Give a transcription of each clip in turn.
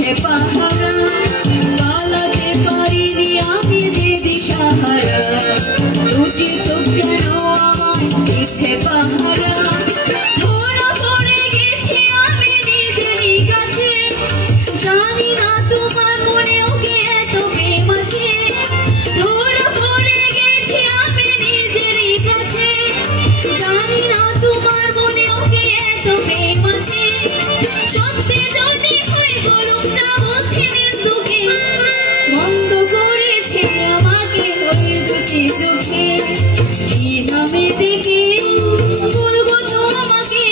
দিচ্ছে পাহারা, পালাতে পারিনি আমি যে দিশাহারা, দুটি চোখ যেন আমায় দিচ্ছে পাহারা। ধরা পড়ে গেছি আমি নিজেরই কাছে, জানি না তোমার মনেও কি এত প্রেম আছে। ধরা পড়ে গেছি আমি নিজেরই কাছে, জানি না তোমার মনেও কি এত প্রেম আছে। সত্যি যদি হয় বলুক যা বলছি মৃত্যুকে, বন্ধ করেছে আমাকে ওই দুটি চোখে। কি নামে দেখে বলবো তোমাকে,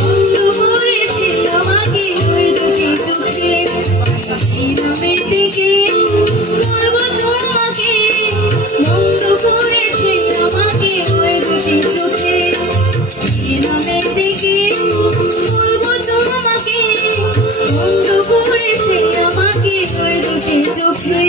বন্ধ করেছে আমাকে ওই দুটি চোখে। কি নামে দেখে বলবো তোমাকে, বন্ধ করেছে আমাকে ওই দুটি চোখে। কি নামে দেখে বলবো তোমাকে, বন্ধ করেছে আমাকে ওই দুটি চোখে।